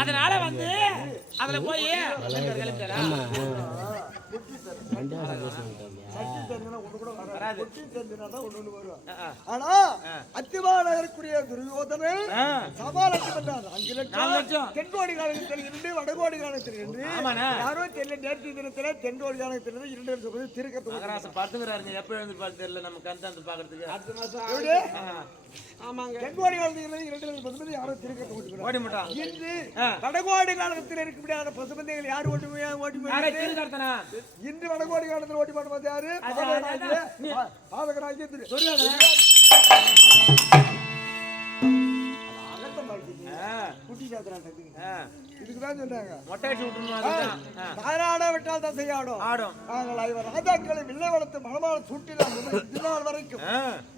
அதனால வந்து அதுல போய் ஆனா அத்திவானக்கூடிய துரியோதனை சமாளித்து பண்றாரு 5 லட்சம் தென்கோடி காலத்தில் 2 வடகோடி காலத்தில் 2 யாரோ தெரியல நேற்று தினத்துல தென்கோடி காலத்தில் 2 லட்சம் திருக்கத்து மகராச பார்த்துக்கிறாருங்க எப்ப எழுந்து பார்த்து தெரியல நம்ம கந்தாந்து பாக்குறதுக்கு அடுத்த மாசம் ஆமாங்க தென்கோடி காலத்தில் 2 லட்சம் யாரோ திருக்கத்து ஓடி மாட்டான் இன்று வடகோடி காலத்தில் இருக்க முடியாத பசுமந்தைகள் யார் ஓட்டி இன்று வடகோடி காலத்தில் ஓட்டி மாட்டோம் யாரு பாதகராஜ் குட்டி இதுக்குதான் சொன்னாங்க விட்டால் தான் செய்யாடும் ராஜாக்களை வில்லை வளர்த்து மனமான சூட்டினால் இதுநாள் வரைக்கும்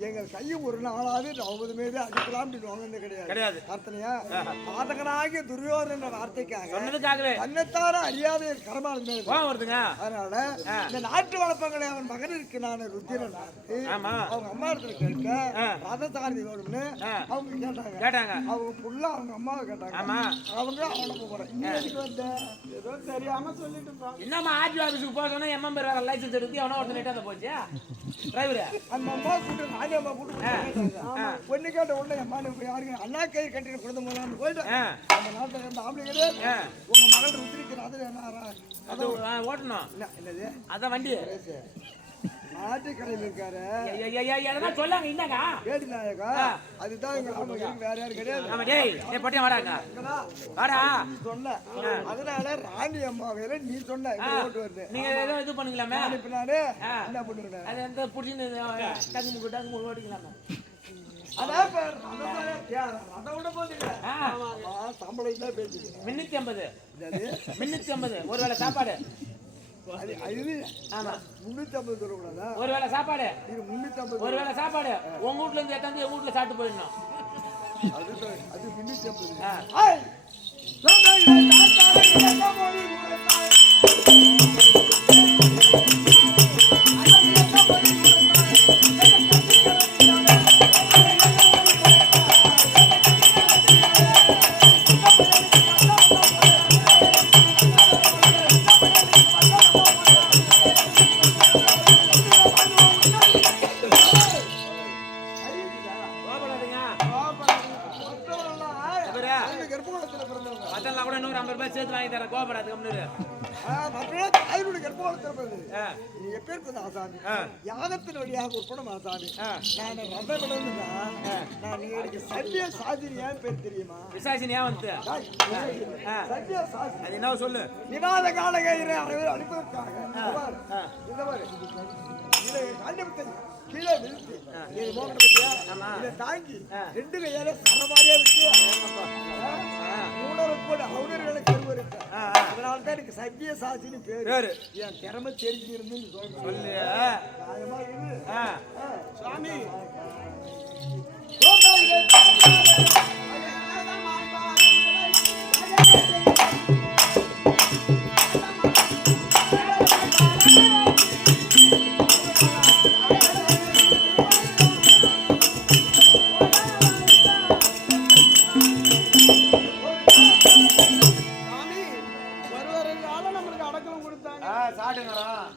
எங்கள் கையும் ஒரு நாளாவது 40 மீது அடிக்கலாம் கிடையாது அர்த்தனையா பாதகனாகிய துரியோதன வார்த்தைக்காக தன்னைத்தார அறியாத கடமானது அதனால இந்த நாட்டு வளர்ப்பங்களை அவன் மகனிற்கு நான் ருத்திரன் அவங்க அம்மா இடத்துல கேட்க ரதசாரதி வேணும்னு அவங்க கேட்டாங்க அவங்க புள்ள அவங்க அம்மாவை கேட்டாங்க அவங்க அவனை ஏதோ தெரியாம சொல்லிட்டு என்னமா ஆர்டிஓ ஆபீஸ்க்கு போக சொன்னா எம்எம் பேர் வேற லைசென்ஸ் எடுத்து அவன ஒருத்தன் நெட்டாத போச்சு டிரைவர் அந்த அம்மா கூட்டு நானே அம்மா கூட்டு பொண்ணு கேட்ட உடனே அம்மா யாருங்க அண்ணா கை கட்டின குழந்தை போலாம் போயிட்டு அந்த நாட்டுல இருந்த ஆம்பளைங்களே உங்க மகள் ருத்திரிக்கு அது ஓட்டணும் என்னது அதான் வண்டி நாட்டு கடையில் இருக்காரு எதனா சொல்லாங்க என்னங்க கேட்டுனாயக்கா அதுதான் எங்க வேற யாரும் கிடையாது ஆமா டேய் ஏய் பட்டியா வாடாங்க வாடா சொன்ன அதனால ராணி அம்மா வேற நீ சொன்ன ஓட்டு வருது நீங்க ஏதோ இது பண்ணுங்களாமே இப்ப நானு என்ன பண்ணுறேன் அது அந்த புடிச்சு டங்கு முக்கு ஓடிக்கலாமே அதான் அதோட போதுங்க சம்பளம் தான் பேசி 350 ஒருவேளை சாப்பாடு ஒருவேளை சாப்பாடு ஒருவேளை சாப்பாடு உங்க வீட்டுல இருந்து எத்தாந்து எங்க வீட்டுல சாப்பிட்டு போயிடணும் சேர்த்து வாங்கி தரேன் கோபப்படாது யாகத்தின் வழியாக உற்படம் ஆசாமி நான் சத்திய சாதினி ஏன் பேர் தெரியுமா விசாசினி ஏன் வந்து சத்திய சாதி அது என்ன சொல்லு விவாத காலகயிறை அனுப்புவதற்காக இந்த மாதிரி கீழே விழுத்து இதை தாங்கி 2 கையால சரமாரியா விட்டு அவனர்களை கருவறுத்த அதனால்தான் எனக்கு சத்திய சாட்சின்னு பேரு என் திறமை தெரிஞ்சிருந்து சொல்லு சுவாமி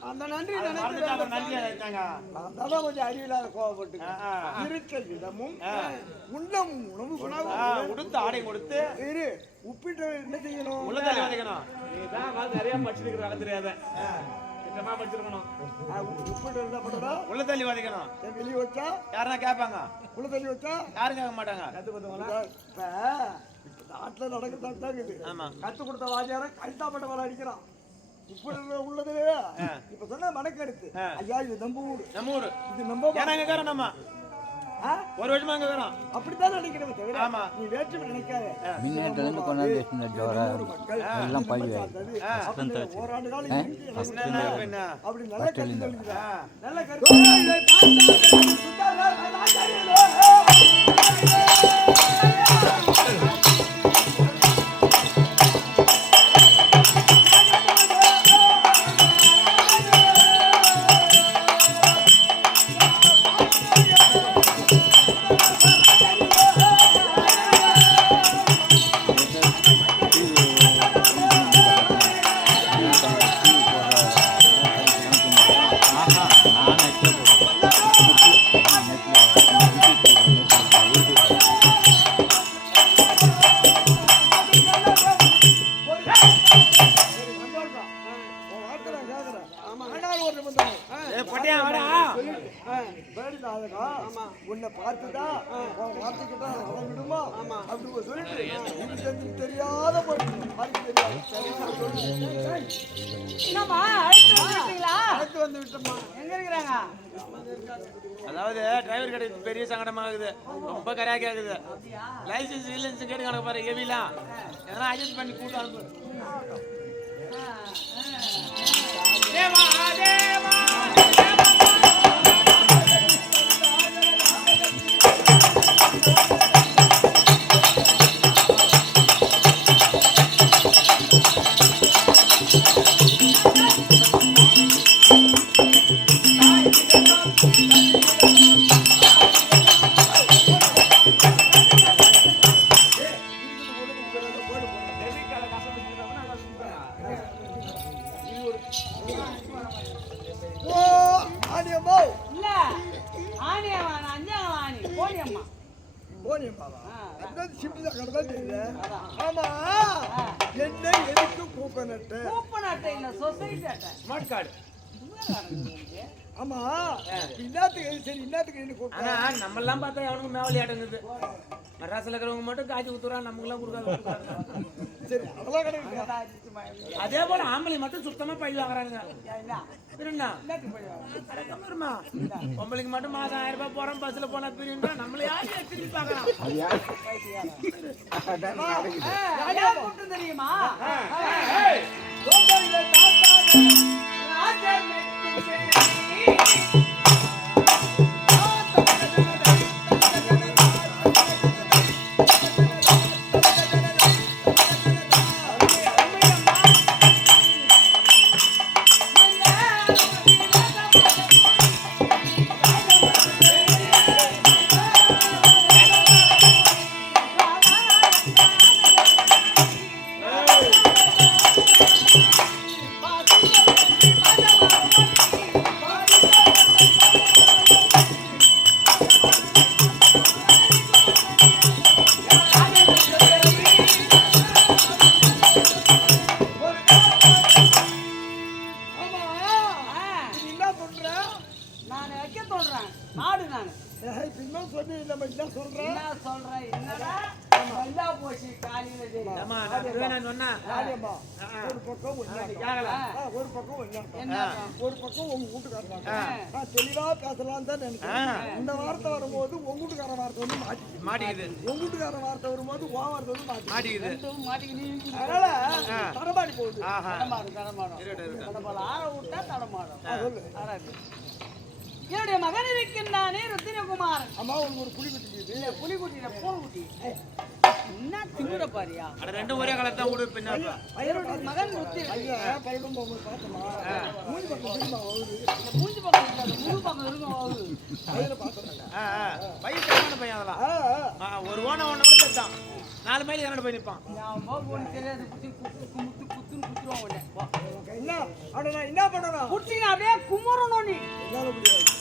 அந்த நன்றி கொஞ்சம் அறிவில்லாத கோவப்பட்டு இருத்தல் விதமும் உண்ணமும் உணவு குணமும் உடுத்து ஆடை கொடுத்து உப்பிட்டு என்ன செய்யணும் நிறைய படிச்சிருக்கிறாங்க தெரியாத படிச்சிருக்கணும் உப்பிட்டு என்ன பண்ணணும் உள்ள தள்ளி வதைக்கணும் வெளியே வச்சா யாருன்னா கேட்பாங்க உள்ள தள்ளி வச்சா யாரும் கேட்க மாட்டாங்க நாட்டுல நடக்கத்தான் இருக்குது ஆமா கத்து கொடுத்த வாஜாரம் கழுத்தாப்பட்ட வேலை அடிக்கிறான் இப்ப உள்ளது இப்ப சொன்ன மனக்கருத்து ஐயா இது நம்ம ஊரு இது நம்ம நம்ம ஒரு வருஷமா அங்க வரோம் அப்படித்தான் நினைக்கிறேன் தவிர ஆமா நீ வேற்றுமை நினைக்காத மின்னேட்டல இருந்து கொண்டாந்து வெச்சின ஜோரா எல்லாம் பழிவே ஓராண்டு காலம் அப்படி நல்ல கருத்து நல்ல கருத்து பின்னாடி நாயகா உன்னை பார்த்துதான் உன் வார்த்தைக்கிட்ட ரதம் விடுமா அப்படி சொல்லிட்டு இது தெரியாத என்னம்மா அழைத்து வந்துட்டீங்களா? அழைத்து வந்து விட்டோமா. எங்க இருக்கிறாங்க? அதாவது டிரைவர் கிடையாது பெரிய சங்கடமாகுது, ரொம்ப கரையாக்கி ஆகுது. லைசன்ஸ் இல்லைன்னு கேட்டு கணக்கு பாரு, எவிலாம் எதனா அட்ஜஸ்ட் பண்ணி கூட்டு அனுப்பு. தேவா தேவா இல்ல ஆனியம்மா, அஞ்சாம் ஆனி போனியம்மா. ஆமா என்ன எதுக்கு கூப்பனட்டு கூப்பன் அட்டை இல்ல, சொசைட்டி அட்டை. Smart card. ஆமா இன்னத்துக்கு சரி இன்னத்துக்கு கூப்பிட்டு ஆனா நம்ம எல்லாம் பார்த்தா அவனுக்கு மேவலி ஆட்டங்குது. மராசில இருக்கிறவங்க மட்டும் காய்ச்சி ஊத்துறான், நமக்கு எல்லாம் கொடுக்காது. சரி அதெல்லாம் கிடையாது. அதே போல ஆம்பளை மட்டும் சுத்தமா பழி வாங்குறாங்க. பிரிண்டா பொம்பளைக்கு மட்டும் மாசம் 1000 ரூபாய் போறோம், பஸ்ல போனா பிரிண்டா நம்மள யாரு திருப்பி பாக்கலாம். ஏன் கூப்பிட்டு தெரியுமா? ஒரு பக்கம் உங்க வீட்டுக்காரங்க தெளிவா பேசலாம் தான் நினைக்கிறேன். இந்த வார்த்தை வரும்போது உங்க வீட்டுக்கார வார்த்தை வந்து மாட்டிக்குது, உங்க வீட்டுக்கார வார்த்தை வரும்போது உன் வார்த்தை வந்து மாட்டிக்குது. அதனால தடமாடி போகுது. என்னுடைய மகன் இருக்கின்றானே ருத்திரகுமார். அம்மா உனக்கு ஒரு புலிக்குட்டி இல்ல புலிக்குட்டி பூனைக்குட்டி என்ன திமுற பாரியா? அட ரெண்டும் ஒரே கலர் தான் ஊடு பின்னாடி. என்னுடைய மகன் ருத்தி ஐயா பையனும் போகும்போது பார்த்தோமா மூஞ்சி பக்கம் திரும்ப வருது. மூஞ்சி பக்கம் இருக்காது, முழு பக்கம் இருக்கும். ஆகுது பையனை பார்த்தோம். பையன் சரியான பையன். அதெல்லாம் ஒரு ஓன ஒண்ணு கூட செத்தான், 4 மைல் இரண்டு போய் நிற்பான். ஒன்று தெரியாது, குத்தி குத்துன்னு குத்துருவோம் உடனே. என்ன அட நான் என்ன பண்ணணும்? குடிச்சிங்கன்னா அப்படியே குமரணும் நீ. என்னால முடியாது.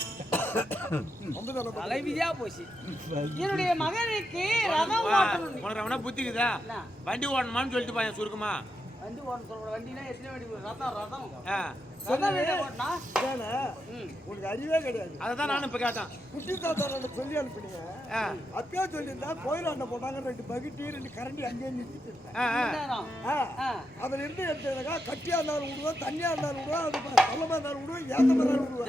தலைவிதியா போச்சு. என்னுடைய மகனுக்கு ரதம் ஓட்டணும். உனக்கு அவனா புத்திக்குதா? வண்டி ஓடணுமான்னு சொல்லிட்டு பையன் சுருக்குமா வண்டி ஓடணும் சொல்ற வண்டினா எத்தனை வண்டி? ரதம் ரதம் ஓடனா உனக்கு அறிவே கிடையாது. அதான் நானும் இப்ப கேட்டேன். குட்டி தாத்தா சொல்லி அனுப்பினீங்க. அப்பயே சொல்லியிருந்தா கோயிலாண்ட போட்டாங்க 2 பகிட்டி 2 கரண்டி அங்கேயே நிறுத்திட்டு அதுல இருந்து எடுத்ததுக்கா கட்டியா இருந்தாலும் விடுவோம், தண்ணியா இருந்தாலும் விடுவோம், அது பள்ளமா இருந்தாலும் விடுவோம், ஏத்தமா இருந்தாலும் விடுவோம்.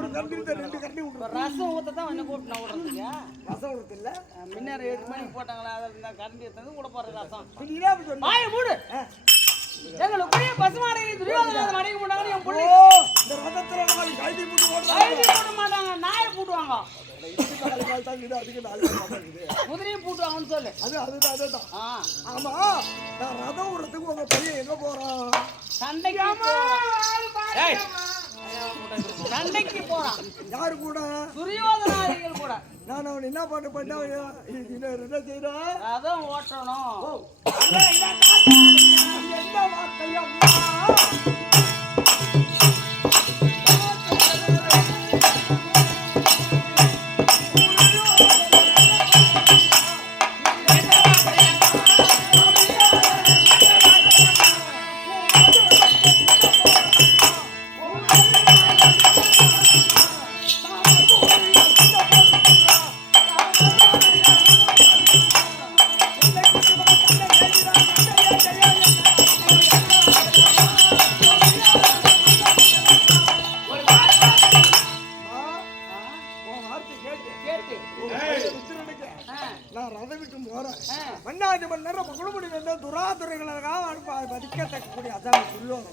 ஒரு கரண்டி 2 கரண்டி விடுவோம். ரசம் ஊத்ததான் என்ன கூப்பிட்டு நான் விடுறதுங்க. ரசம் விடுறது இல்ல, முன்னேற 8 மணிக்கு போட்டாங்களா அதில் கரண்டி எடுத்தது கூட போடுற ரசம். வாய மூடு. எங்களுக்குரிய பசுமாடை துரியோதனன் அடிக்க மாட்டாங்க. என் பிள்ளை இந்த ரதத்துல நாலு கைதி போட்டு போட மாட்டாங்க, நாயை போடுவாங்க. குதிரையும் போட்டுவாங்கன்னு சொல்லு. அதுதான். ஆமா நான் ரதம் விடுறதுக்கு உங்க பையன் எங்க போறான்? சண்டைக்கு போறான். யாரு கூட? துரியோதனாதிகள் கூட. நான் அவன் என்ன பாட்டு பண்ண என்ன செய்யறான்? ரதம் ஓட்டணும். என்ன வார்த்தையா? கேட்டு நான் ரதை விட்டு போறேன். 12 மணி நேரம் மகளமுடி வந்த துராதுரைகளாக மதிக்கத்தக்கக்கூடிய அதான் சொல்லுவாங்க.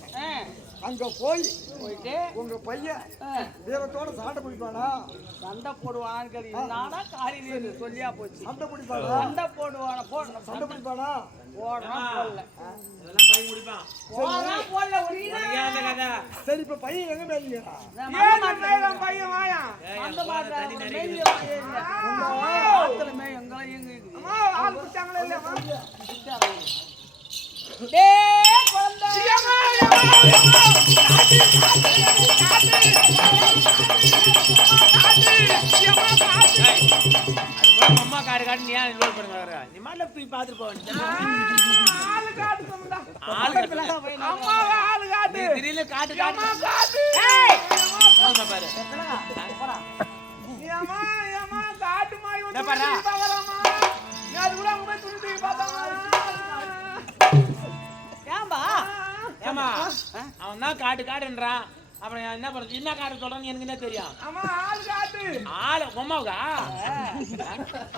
அங்க போயிட்டு உங்க பையன் வீரத்தோட சாட்டை பிடிப்பானா? சண்டை போடுவான்னு கேட்டீங்கன்னா காரியம் சொல்லியா போச்சு. சண்டை பிடிப்பானா? சண்டை போடுவானா? சண்டை பிடிப்பானா? சரி, இப்ப பையன் எங்க மேலீங்களா? பையன் வாயா அந்த மாதிரி அம்மா காடு காட்டு நீ ஏன் ரோல் பண்ணுங்க நீ மாடல போய் பாத்துட்டு போவேன் ஆளு காட்டு சொன்னா ஆளு காட்டு திடீர்னு காட்டு காட்டு பாரு ஏமா காட்டு மாய் வந்து பாக்கறமா நீ அது கூட அங்க போய் துணி பாத்தாமா ஏமா அவன் தான் காட்டு காட்டுன்றான். அப்புறம் என்ன பண்றது? என்ன காட்டு சொல்றான்னு எனக்கு என்ன தெரியும்? அம்மா ஆளு காட்டு ஆளு அம்மாவுக்கா?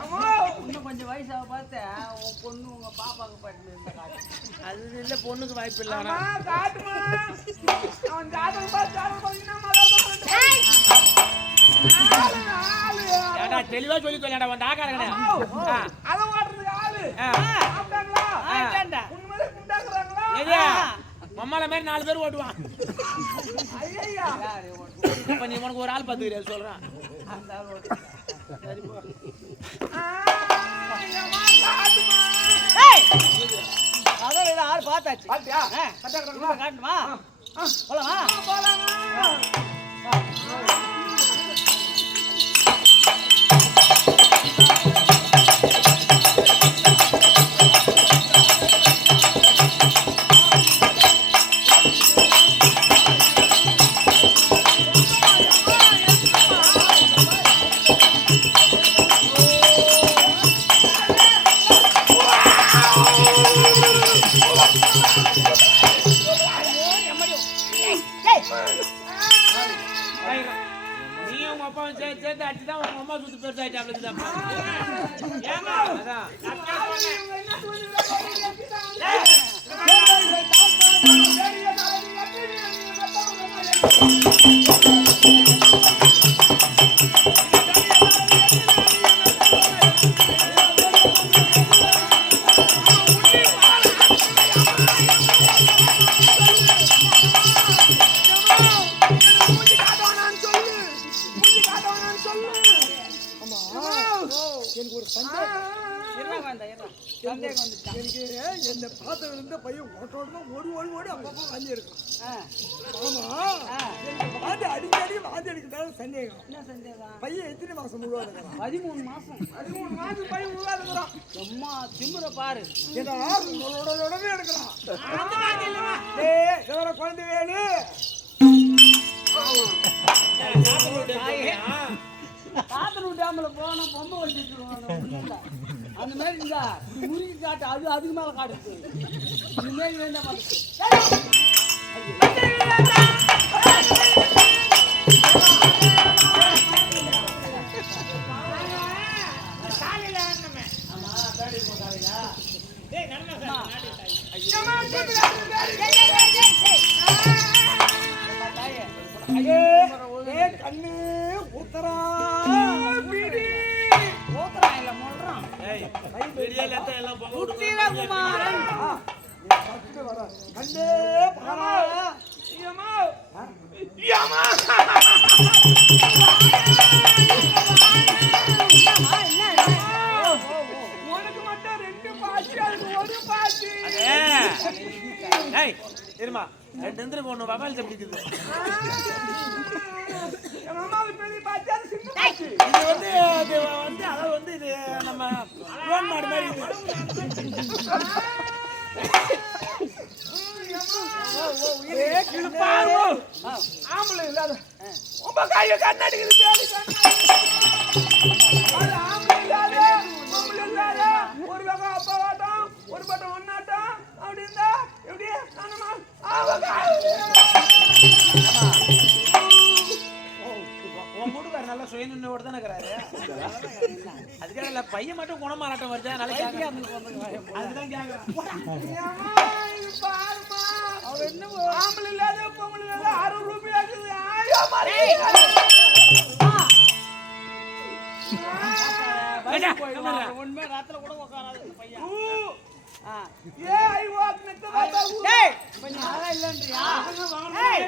அம்மா இன்னும் கொஞ்சம் வயசாக பார்த்து உன் பொண்ணு உங்க பாப்பாக்கு பட்டு இருந்த காட்டு. அது இல்ல, பொண்ணுக்கு வாய்ப்பு இல்ல. அம்மா காட்டுமா அவன் ஜாதகம் பார்த்து ஏடா தெளிவா சொல்லி சொல்லடா உன் டாக்காரங்கடா. அத ஓடுறதுக்கு ஆளு சாப்பிட்டாங்களா? உண்மையிலே குண்டாக்குறாங்களா? ஏதே மம்மால மாதிரி 4 பேர் ஓட்டுவான். ஐயா இப்ப நீ உனக்கு ஒரு ஆள் பாத்துக்கிறியா சொல்றான். அந்த ஆள் ஓடு. சரி போ. அம்மா காட்டுமா. அதான் இல்ல ஆறு பார்த்தாச்சு. பாத்தியா? கட்டாக்குறா காட்டுமா? போலாமா? போலாமா? நீ உங்க அப்பா சேர்த்து அடிச்சுதான் உங்க அம்மா சுத்து பெருசாயிட்டு அப்படிதான். ஏமா அதான் எனக்கு ஒரு சந்தேகம். சந்தேகம் எனக்கு என்ன பார்த்ததுல இருந்த பையன் ஓட்டோட்டமா ஓடி அப்பப்போ வாந்தி எடுக்கும். ஆமா, எனக்கு வாந்தி அடிக்கடி வாந்தி எடுக்கிறதால சந்தேகம். என்ன சந்தேகம்? பையன் எத்தனை மாசம் முழுவா இருக்கிறான்? 13 மாசம். 13 மாசம் பையன் உருவா இருக்கிறான். அம்மா திமுற பாரு. ஏன்னா உடனே எடுக்கிறான். வேற குழந்தை வேணு. காத்தனூர் டேம்ல போனா பொம்பை வச்சுட்டு அந்த மாதிரி இருந்தா முருகி காட்டு அது அதுக்கு மேல காட்டு இந்த மாதிரி வேண்டாம் பார்த்து கண்ணு ஊத்தரா போக்குறான் இல்ல மொழ்றான் குமாரன் கண்ணே பாரா உனக்கு மட்டும் 2 பாச்சி அதுக்கு 1 பாச்சி. இருமா 2 எந்திரம் ஒண்ணு வவால் சப்பிக்குது. என் அம்மாவுக்கு பெரிய பாச்சி அது சின்ன பாச்சி. இது வந்து அதாவது வந்து இது நம்ம லோன் மாடு மாதிரி ஆம்பளை இல்லாத உங்க கையை கண்ணடிக்குது தேடி ஆம்பளை இல்லாத ஆம்பளை இல்லாத ஒரு பக்கம் அப்பா வாட்டம் ஒரு பக்கம் ஒன்னாட்டம் அப்படி இருந்தா எப்படி நானமா உன் மூடு வேற நல்லா நல்ல சுயநினைவோட தானே இருக்கிறாரு. அதுக்காக இல்ல பையன் மட்டும் குணமாராட்டம் வருது அதனால கேட்கறேன். அதுதான் கேட்கறேன். இது பாருமா அவ என்ன ஆம்பளை இல்லாத பொம்பளை இல்லாத 60 ரூபாய் ஆகுது. ஐயோ மாரி உண்மை ராத்திர கூட உட்காராது இந்த பையன். ஏ ஐ வாக் நெக்க வாடா. டேய் இப்ப நீ ஆளா இல்லன்றியா? ஏய்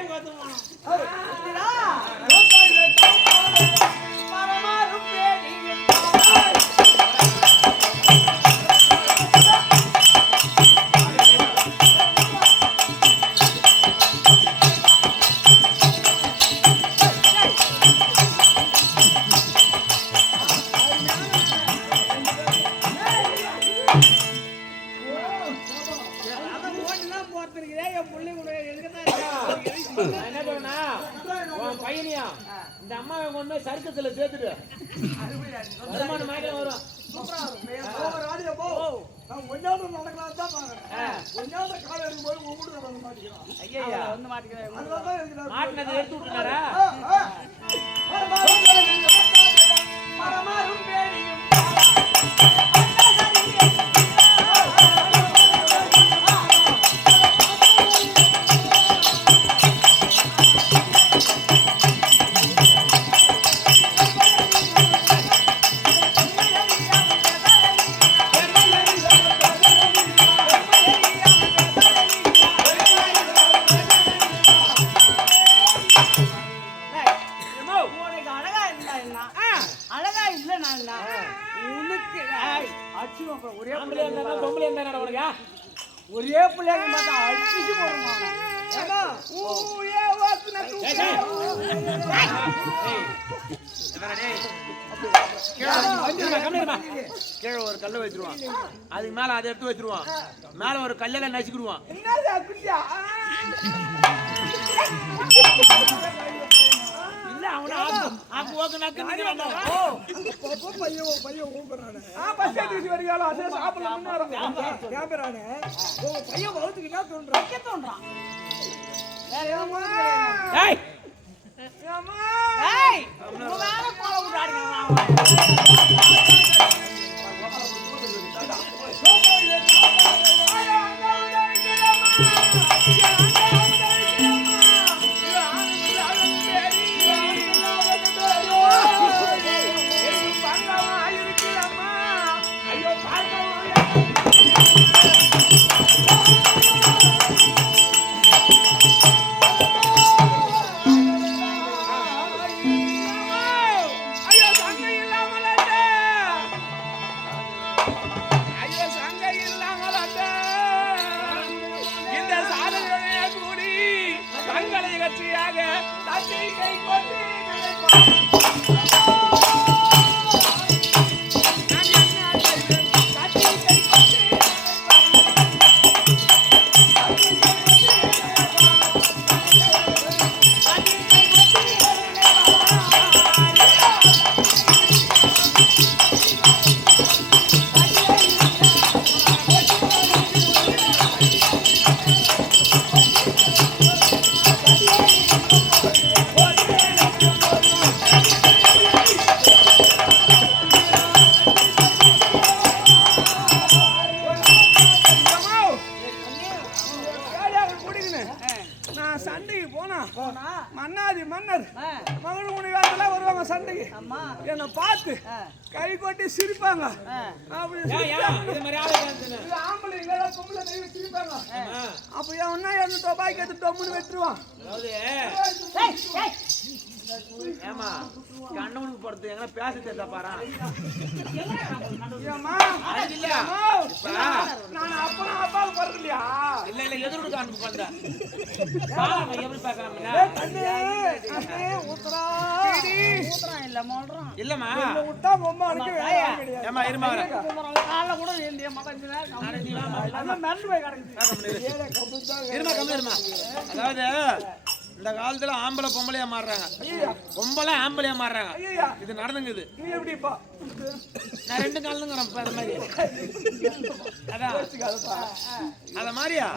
பரமாரும் பேடியின் என்ன பண்ணா உன் பையனியா இந்த அம்மாவை கொண்டு போய் சர்க்கஸ்ல சேர்த்துட்டு வருமானம் மாய்க்கலாம் வரும். ஐயா வந்து மாட்டிக்கிறேன். மாட்டினதை எடுத்து விட்டுனாரா? பரமாரும் பேடியும் ஒரே பிள்ளைங்க பார்த்தா அடிச்சு போடுமா? ஏ வாக் நெக்க கீழே ஒரு கல்லை வச்சிருவான், அதுக்கு மேல அதை எடுத்து வச்சிருவான், மேல ஒரு கல்லில நசுக்கிடுவான். என்னடா குட்டியா இல்ல அவன ஆக்கு ஓக்கு நக்கு நிக்கறானோ. பையன் ஊம்புறானே பஸ் ஏத்தி வரீங்களா? அதே சாப்பிடலாம் கேம்பரானே பையன் வகுத்துக்கு என்ன தோன்றான்? தோன்றான் வேற எதுவும் ஏய் அம்மா ஏய் வேற போல விடாதீங்க. சண்டைக்கு போனா மன்னாதி மன்னர் மகள் முனிகாத்துல வருவாங்க சண்டைக்கு. என்ன பார்த்து கை கொட்டி சிரிப்பாங்க. ஆம்பளைங்க பொம்பளை சிரிப்பாங்க. அப்ப என்ன என்ன டொபாக்கி எடுத்து டொம்முன்னு வெட்டுருவான். ஏமா கண்ணவனுக்கு படுத்து எங்க பேச தெரியல பாரா. நான் அப்பாவுக்கு பிறக்கலையா? இல்ல இல்ல எதிர்க்கு காண்பு பண்றேன் எப்படி பாக்கலாம் இல்லம்மா விட்டா பொம்மை அனுப்பி ஏமா இருமா கால கூட வேண்டிய மகன் இருமா கம்மி இருமா. அதாவது இந்த காலத்துல ஆம்பளை பொம்பளையா மாறுறாங்க, ஐயா பொம்பளை ஆம்பளையா மாறுறாங்க. ஐயா இது நடந்துங்குது. நீ எப்படிப்பா நான் 2 காலங்கிறேன் அது மாதிரி. அதான் அத மாதிரியா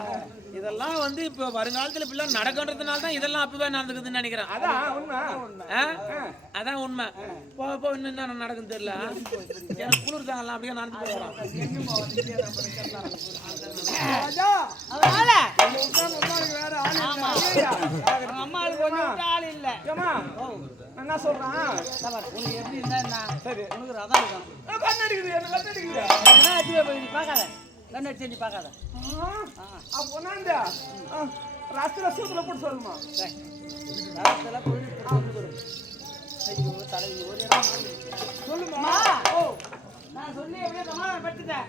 இதெல்லாம் வந்து இப்ப வருங்காலத்துல பிள்ளை நடக்கின்றதுனால தான் இதெல்லாம் அப்பவே நடந்துக்குதுன்னு நினைக்கிறேன். அதான் உண்மை அதான் உண்மை. போ இன்னும் என்ன நடக்குன்னு தெரியல. எனக்கு குளிர் தாங்கலாம் அப்படியே நடந்து போகிறோம். அதனால வேற ஆளு ஆமா அம்மாளுக்கு ஒண்ணு விட்டு ஆள் இல்ல. ஏமா என்ன சொல்றான் உனக்கு எப்படி இருந்தா என்ன? சரி உனக்கு ரதம் இருக்கும். கண்ணு அடிக்குது என்ன கண்ணு அடிக்குது என்ன அடிச்சு போய் நீ பார்க்காத, கண்ணு அடிச்சு நீ பார்க்காத. அப்போ நான் ரசத்துல சூத்துல போட்டு சொல்லுமா ரதத்துல போயிட்டு தலைவி ஒரு சொல்லுமா. நான் சொல்லி எப்படியோ சமாதானப்படுத்திட்டேன்.